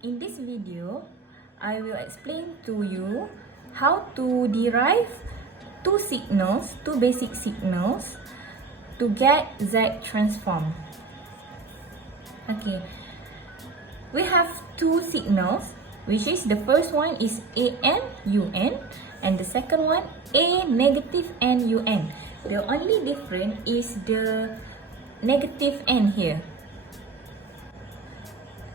In this video, I will explain to you how to derive two basic signals to get Z transform. Okay, we have two signals, which is the first one is AN UN and the second one A negative N UN. The only difference is the negative N here.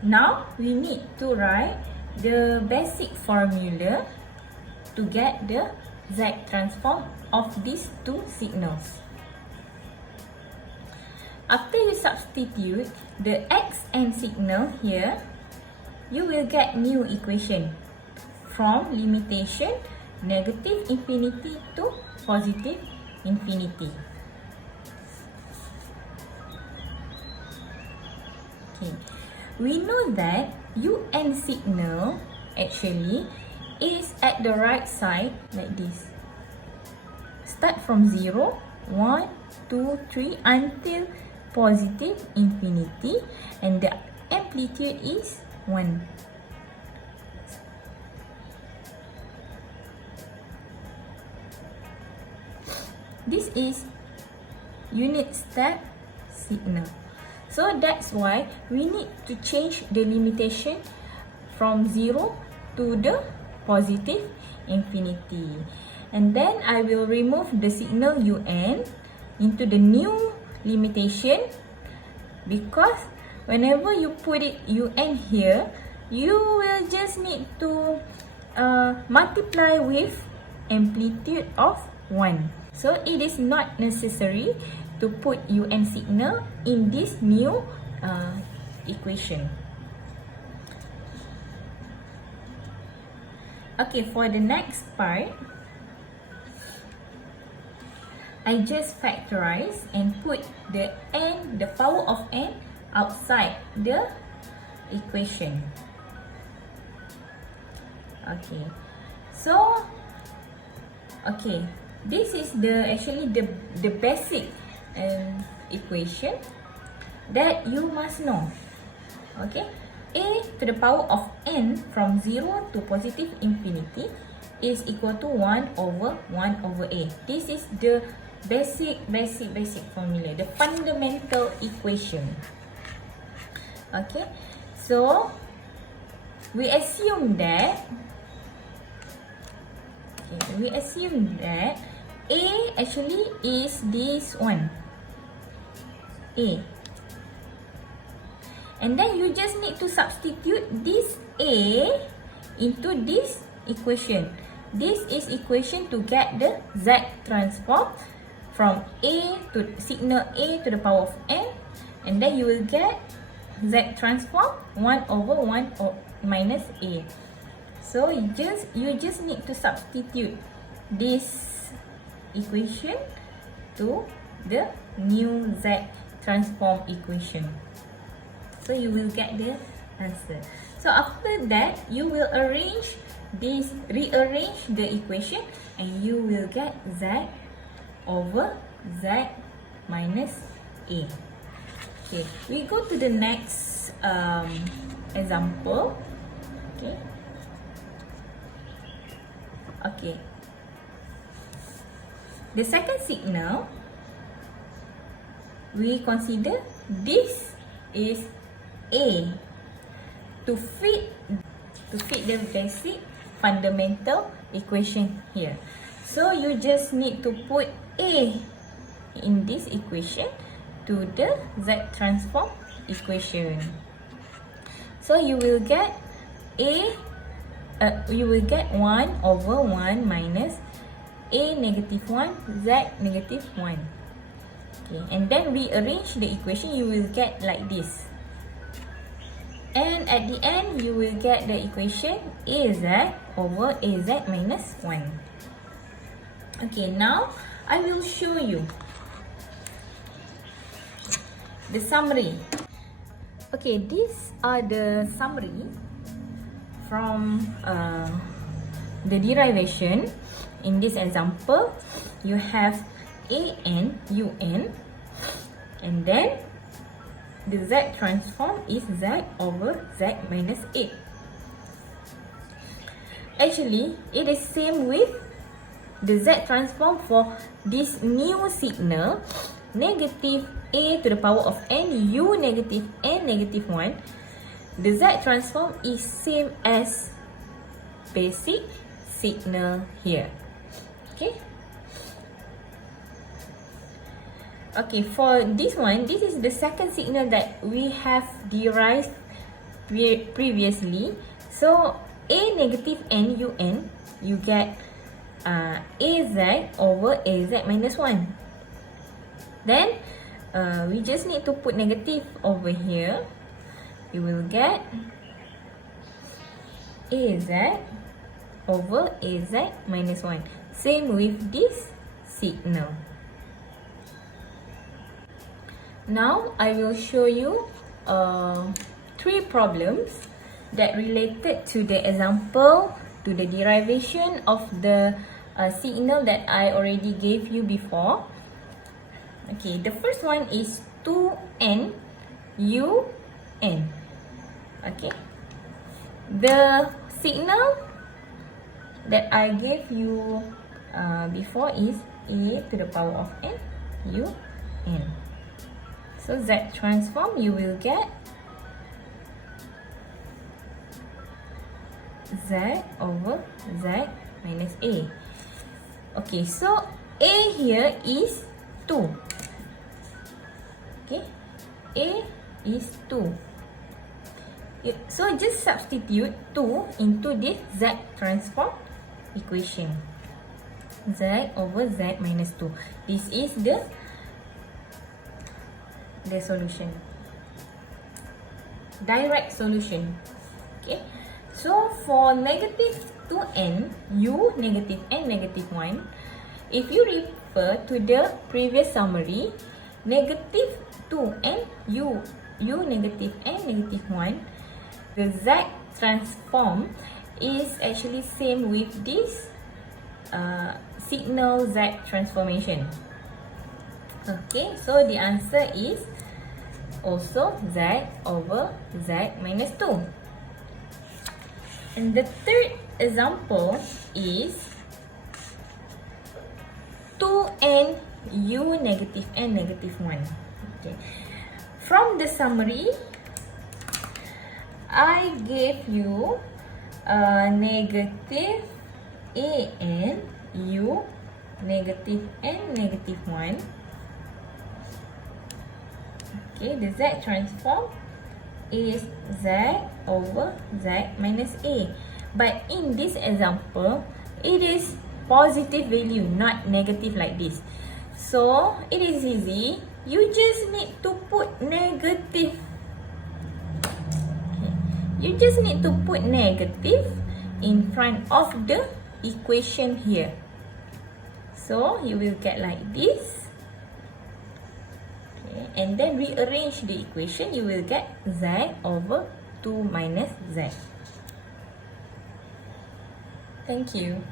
Now we need to write the basic formula to get the Z transform of these two signals. After you substitute the XN signal here, you will get new equation from limitation negative infinity to positive infinity. Okay. We know that UN signal actually is at the right side like this. Start from 0, 1, 2, 3 until positive infinity and the amplitude is 1. This is unit step signal. So that's why we need to change the limitation from 0 to the positive infinity. And then I will remove the signal UN into the new limitation, because whenever you put it UN here, you will just need to multiply with amplitude of 1. So it is not necessary to put UN signal in this new equation. Okay, for the next part, I just factorize and put the n, the power of n outside the equation. Okay, so this is actually the basic equation that you must know. Okay, a to the power of n from 0 to positive infinity is equal to 1 over a. This is the basic formula, the fundamental equation. Okay, so we assume that a actually is this one, A. And then you just need to substitute this A into this equation. This is equation to get the Z transform from A to signal A to the power of n, and then you will get Z transform 1 over 1 minus A. So you just need to substitute this equation to the new Z transform equation. So you will get the answer. So after that, you will rearrange the equation and you will get Z over Z minus A. Okay, we go to the next example. Okay. The second signal, we consider this is A to fit the basic fundamental equation here. So you just need to put A in this equation to the Z transform equation. So you will get you will get 1 over 1 minus A negative 1 Z negative 1. Okay, and then rearrange the equation, you will get like this. And at the end, you will get the equation AZ over AZ minus 1. Okay, now I will show you the summary. Okay, these are the summary from the derivation. In this example, you have AN, UN, and then the Z transform is Z over Z minus 8. actually it is same with the Z transform for this new signal, negative A to the power of n, U negative n negative 1. The Z transform is same as basic signal here. Okay. Okay, for this one, this is the second signal that we have derived previously. So A negative n un, you get AZ over AZ minus 1. Then we just need to put negative over here. You will get AZ over AZ minus 1. Same with this signal. Now I will show you 3 problems that related to the example, to the derivation of the signal that I already gave you before. Okay, the first one is 2n un. Okay, the signal that I gave you before is A to the power of n un. So Z transform, you will get Z over Z minus A. Okay, so A here is 2. Okay, A is 2. So just substitute 2 into this Z transform equation. Z over Z minus 2. This is the solution, direct solution. Okay, so for negative 2n u negative n negative 1, if you refer to the previous summary, negative 2n u negative n negative 1, the Z transform is actually same with this signal Z transformation. Okay, so the answer is also Z over Z minus 2. And the third example is 2n u negative n negative 1. Okay, from the summary, I gave you negative an u negative n negative 1. Okay, the Z transform is Z over Z minus A. But in this example, it is positive value, not negative like this. So, it is easy. You just need to put negative. Okay. You just need to put negative in front of the equation here. So, you will get like this. And then rearrange the equation, you will get Z over 2 minus Z. Thank you.